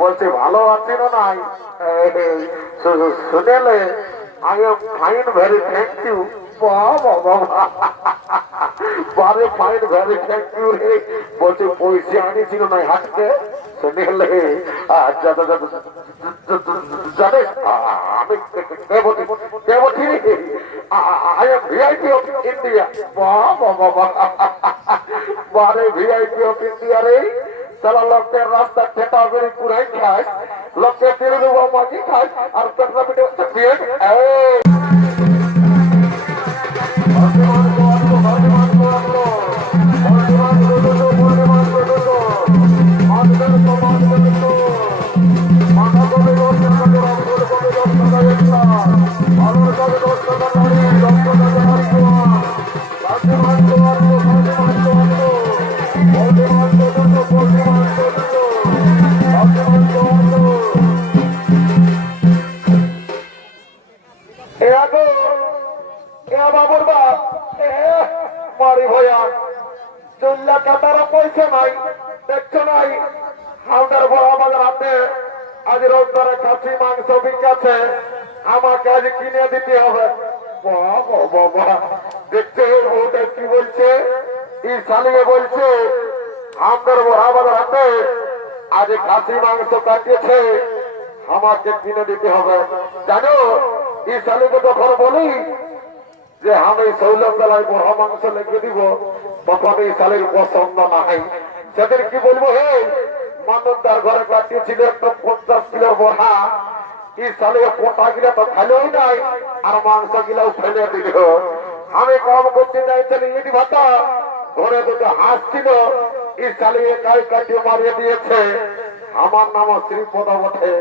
বলছে ভালো আছি না নাই শুনেলে I am fine very thank you বারে ফাইন ভেরি থ্যাংক ইউ রে বলছে পয়সা আনিছিল না হাটকে শুনেলে জানিস আমি দেবতী I am VIP of India বারে ভিআইপি অফ ইন্ডিয়া রে সারা লোকের রাস্তা ঠেটা করে পুরাই খাস লোকের তেলে দেবো মাঝি খাস আর পেটরা পিঠে বাবুর বাপ মারি ভয়া চল্লা কাতারা পয়সা নাই দেখছো নাই হাওড়ার বড় বাজার হাতে আজ রোববারে খাসি মাংস বিকাছে আমাকে আজ কিনে দিতে হবে বাবা দেখতে ওটা কি বলছে ই শালিয়ে বলছে হাওড়ার বড় বাজার হাতে আজ খাসি মাংস কাটিয়েছে আমাকে কিনে দিতে হবে জানো ই শালিকে যখন বলি যে আমি শৈলম বেলায় বড় মাংস লেগে দিব তখন এই সালের পছন্দ নাই সেদিন কি বলবো হে মানবদার ঘরে কাটিয়েছিল একটা 50 কিলো বড়া এই সালে পোটা গিলা তো খাইলেই নাই আর মাংস গিলাও ফেলে দিল আমি কম করতে চাইছিলি ইট ভাতা ঘরে দুটো হাঁস ছিল এই সালে একাই কাটিয়ে মারিয়ে দিয়েছে আমার নাম শ্রীপদ বটে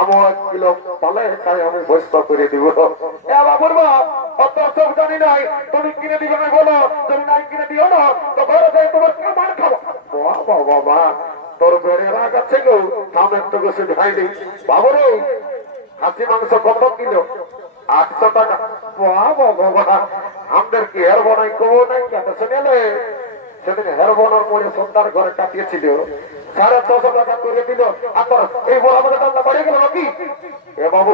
আমার 1 কিলো পালে তাই আমি বৈশ্য করে দিব বাবুর বাপ অত সব জানি নাই তুমি কিনে দিবে না বলো তুমি নাই কিনে দিও না তো ঘরে যাই তোমার খাবার খাবো বাবা তোর বেড়ে রাগ আছে গো সামনে একটু বসে ঢাইলি বাবুরে খাসি মাংস কত কিলো 800 টাকা বাবা আমাদের কি হের বনাই কবো নাই কেন শুনেলে সেদিন হের বনার পরে সন্তার ঘরে কাটিয়েছিল 650 টাকা করে দিল আর এই বড় আমাদের দামটা বাড়িয়ে গেল নাকি এ বাবু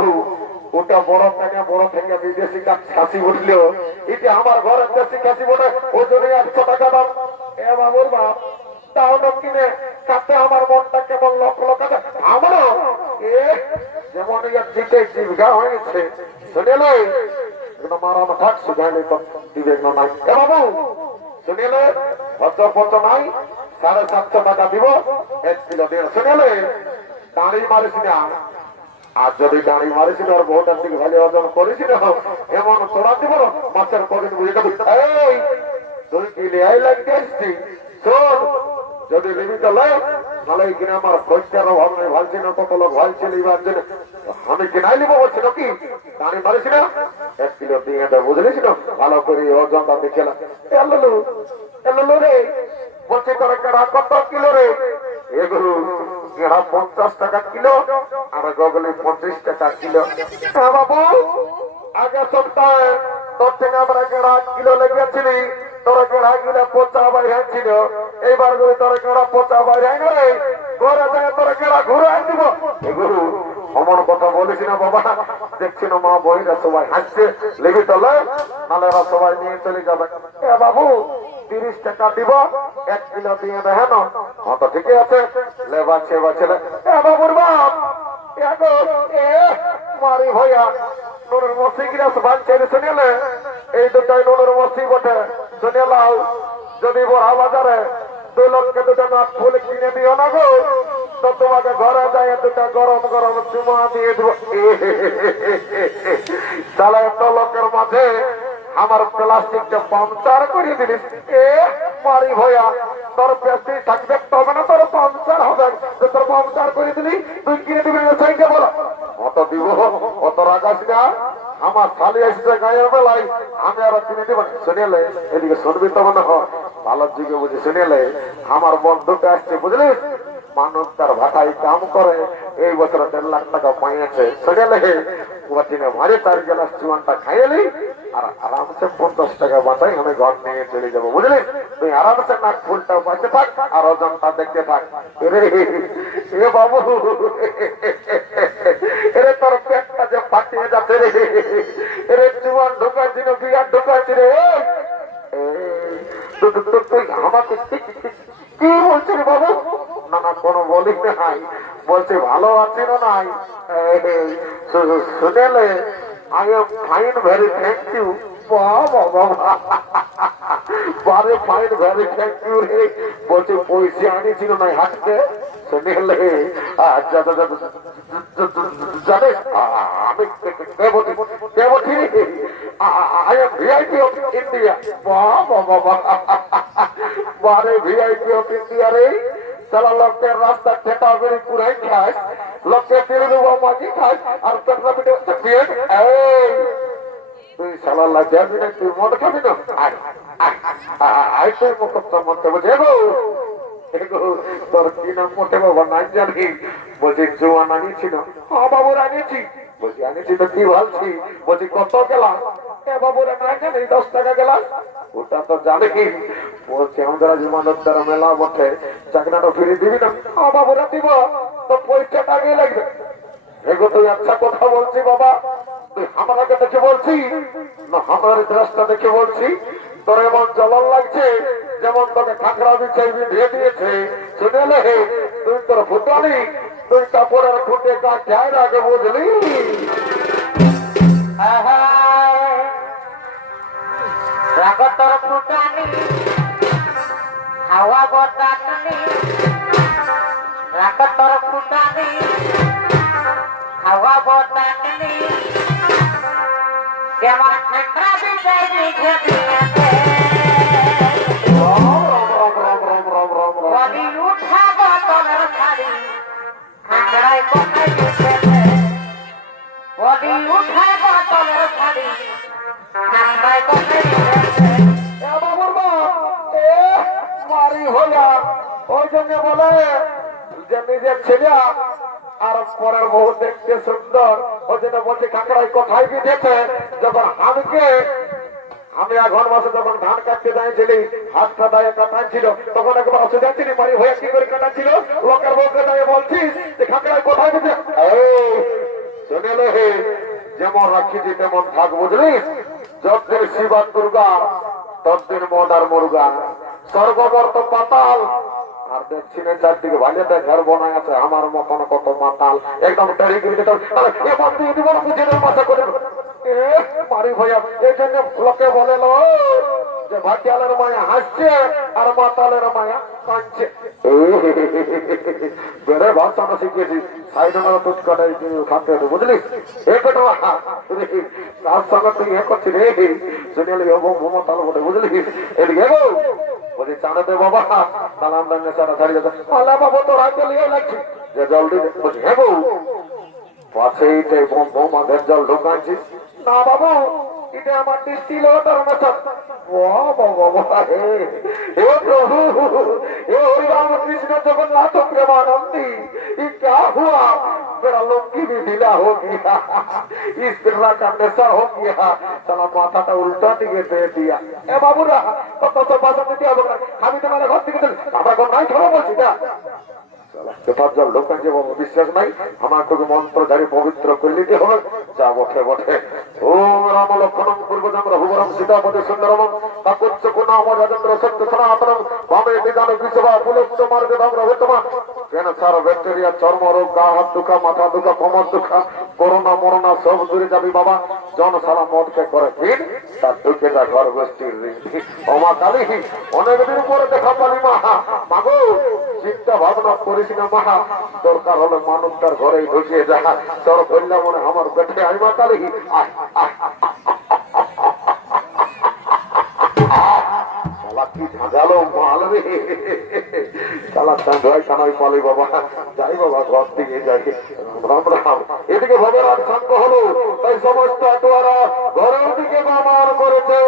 ওটা বড় থেকে বিদেশি খাসি উঠল এটা আমার ঘরের দেশি খাসি বলে ওজনে 800 টাকা দাম এ বাবুর বাপ তাও কিনে কাটতে আমার মনটা কেমন লক্ষ লক্ষ আমারও যেমন জিতে জীবিকা হয়েছে শুনেলে মারা ঠাক শিখাইলে দিবে না নাই এ বাবু শুনেলে ভদ্রপত্র নাই 750 টাকা দিব 1 কিলো দিয়ে শুনেলে দাঁড়িয়ে মারিস না আর যদি দাঁড়িয়ে মারিস না আর বহুটার দিকে ভালো অর্জন করিস না এমন তোরা দিব মাছের পকেট বুঝে যাবি এই তুই কি লেয়াই লাগতে আসছি শোন যদি লিবি তো লাই নাহলে কিনে আমার খরচার অভাব নেই ভালছি না কত লোক ভালছে লিবার জন্য আমি কিনাই নিবো বলছি নাকি দাঁড়িয়ে মারিস না 1 কিলো দিয়ে দেয় বুঝলিস না ভালো করে ওজনটা দেখে এলো রে বলছি তোর কেনা কত কিলো রে এগুলো এরা 50 টাকা কিলো আর গগলি 25 টাকা কিলো হ্যাঁ বাবু আগে সপ্তাহে তোর থেকে আমরা কেনা কিলো লেগেছিলি তোর কেনা কিলো 50 বাইরে ছিল এইবার যদি তোর কেনা 50 বাইরে গেলে ঘরে যায় তোর কেনা ঘুরে দিব এগুলো অমন কথা বলিস না বাবা দেখছি না মা বইরা সবাই হাসছে লেগে চলে নাহলে এরা সবাই নিয়ে চলে যাবে এ বাবু 30 টাকা দিব 1 কিলো দিয়ে দেখেন তো ঠিকই আছে লেবার সেবা ছেলে বাবুর বাপ মারি ভয়া নুনের মসি গিলাস বাঁচছে শুনেলে এই দুটাই নুনের মসি বটে শুনে লাও যদি বড়া বাজারে 2 লক্ষে 2টা নাক ফুল কিনে দিও না গো তো তোমাকে ঘরে যায় 2টা গরম গরম চুমা দিয়ে দিব তাহলে এত লোকের মাঝে আমার প্লাস্টিকটা পাংচার করে দিলিস মারি ভয়া তোর পেস্টি থাকবে তবে না তোর পাংচার হবে তোর পাংচার করে দিলি তুই কিনে দিবি সাইকেল বলো অত দিব অত রাগাস না আমার শালি আসছে গায়ের বেলায় আমি আর কিনে দিব শুনেলে এদিকে শুনবি তখন ভালো দিকে বুঝি শুনেলে আমার বন্ধুটা আসছে বুঝলিস মানুষ তার ভাটায় কাম করে এই বছর 1.5 লাখ টাকা পাইছে সেটালে ওটিনে ভারে তার গ্লাস চুয়ানটা খাইলি আর আরামসে 50 টাকা বাঁচাই আমি ঘর নিয়ে চলে যাবো বুঝলি তুই আরামসে নাক ফুলটা বাঁচতে থাক আর ওজনটা দেখতে থাক এ বাবু এরে তোর পেটটা যে ফাটিয়ে যাচ্ছে রে এরে চুয়ান ঢুকাচ্ছি না বিয়ার ঢুকাচ্ছি রে তুই আমাকে কি বলছিস বাবু না না কোনো বলি নাই বলছি ভালো আছি না নাই শুনেলে I am fine very thank you বারে ফাইন ভেরি থ্যাংক ইউ রে বলছি পয়সা আনিছিল নাই হাঁটতে শুনেলে জানিস আমি দেবতী I am VIP of India বারে ভিআইপি অফ ইন্ডিয়া রে সালা লোকের রাস্তা ঠেটা বেরি পুরাই খাস লোকে তেরে মাঝি খাস আর তোর পিঠে বিয়ে তুই সালা যাবি না তুই মদ খাবি না আই তুই মুখটা মরতে বলছে গো তোর কি নাম মোটে বাবা নাই জানি বলছি জোয়ান আনিছিল হ্যাঁ বাবুর আনিয়েছি বলছি আনিয়েছি তো কি ভাবছি বলছি কত গেলাস বাবুরা নাই জানি 10 টাকা গেলাস ওটা তো জানি বলছে আমাদের আজ মানবদার মেলা বটে চাকরিটা ফিরে দিবি না হ্যাঁ বাবুরা দিব তো পয়সাটা আগে লাগবে এগো তুই আচ্ছা কথা বলছি বাবা তুই আমাকে দেখে বলছি না আমার ড্রেসটা দেখে বলছি তোর এমন জ্বলন লাগছে যেমন তোকে খাকড়া বিছাই দিয়ে দিয়েছে শুনেলে তুই তোর ফুটানি তুই কাপড়ের খুঁটে গাছ আগে বুঝলি তোর ফুটানি হাওয়া বতানি রাখ তোর ফুটানি হাওয়া বতানি যেমন ঠান্ডা বিছাই দিয়ে বলি উঠাব তোর শাড়ি ঠান্ডায় কোথায় গেছে বলি উঠাব তোর শাড়ি ঠান্ডায় কোথায় গেছে মারি হইয়া ওই জন্য বলে যে নিজের ছেলে আর পরের বউ দেখতে সুন্দর ওই জন্য বলছে কাঁকড়ায় কোথায় বিঁধেছে যখন আমি এখন মাসে যখন ধান কাটতে যাইছিলি হাতটা দায়ে কাটাচ্ছিল তখন একবার অসুবিধা ছিল বাড়ি হয়ে কি করে কাটাচ্ছিল লোকের বউকে দায়ে বলছিস যে কাঁকড়ায় কোথায় বিঁধে শুনেলে হে যেমন রাখিছি তেমন থাক বুঝলিস যতদিন শিবা দুর্গা ততদিন মদ আর মুরগা স্বর্গবর্ত পাতাল আর দেখছি না চারদিকে ভাইয়াতে ঘর বনায় আছে আমার মতন কত মাতাল একদম টেরি করে মারি ভয়া এই জন্য লোকে বলে যে ভাটিয়ালের মায়া হাসছে আর মাতালের মায়া কাঁদছে বেড়ে ভাষা শিখেছি সাইডে তুচকাটাই খাতে বুঝলিস তার সঙ্গে তুই এ করছি রে শুনে মমতাল বটে বুঝলিস এদিকে গো বলি চাঁদে দে বাবা তাহলে আমরা নেশাটা ছাড়িয়ে যাবে আল্লাহ বাবু তোর হাতে লিয়ে লাগছি যে জল দিতে বলছি হ্যাঁ গো পাশেইটাই বৌমাদের জল ঢুকাচ্ছিস না বাবু এটা আমার ডিস্টিল ওয়াটার মেশান राम कृष्ण जगन्नाथ प्रेमानंदी ये क्या हुआ मेरा लुंगी भी ढीला हो गया इस बिरला का नशा हो गया चला माथा टा उल्टा दे दिया ए बाबूरा तो सब भाषा में क्या बोल हम तुम्हारे घर থেকে আমরা কোন নাই খাবো বলছি না জল লোকাঞ্জে বিশ্বাস নাই আমাকে মন্ত্র ধারি পবিত্র করে নিতে হবে যা বটে বটে ওম রাম লক্ষ্মণম পূর্বজম রঘুবরম সীতাপতি সুন্দরম কাকুচ্চ কুনাম রাজেন্দ্র সত্য সনাতনম বামে বিধান বিশ্ববা পুলুচ্চ মার্গ ধাম রঘুতমা ক্যান্সার ব্যাকটেরিয়া চর্ম রোগ গা হাত দুঃখা মাথা দুঃখা কোমর দুঃখা করোনা মরোনা সব দূরে যাবি বাবা জনসারা মদকে করে ভিড় তার ঢুকে যা ঘর গোষ্ঠীর অমা কালী অনেক দিন পরে দেখা পালি মা মাগো চিন্তা ভাবনা করিস না মা দরকার হলে মানুষটার ঘরে ঢুকিয়ে যা তোর বললা মনে আমার বেঠে আইমা কালী কি ঝাঁঝালো মাল রে চালা চাঁদাই কানাই পালি বাবা যাই বাবা ঘর থেকে যাই রাম রাম এদিকে ভগবান শান্ত হলো তাই সমস্ত আটোয়ারা ঘরের দিকে মামার করেছে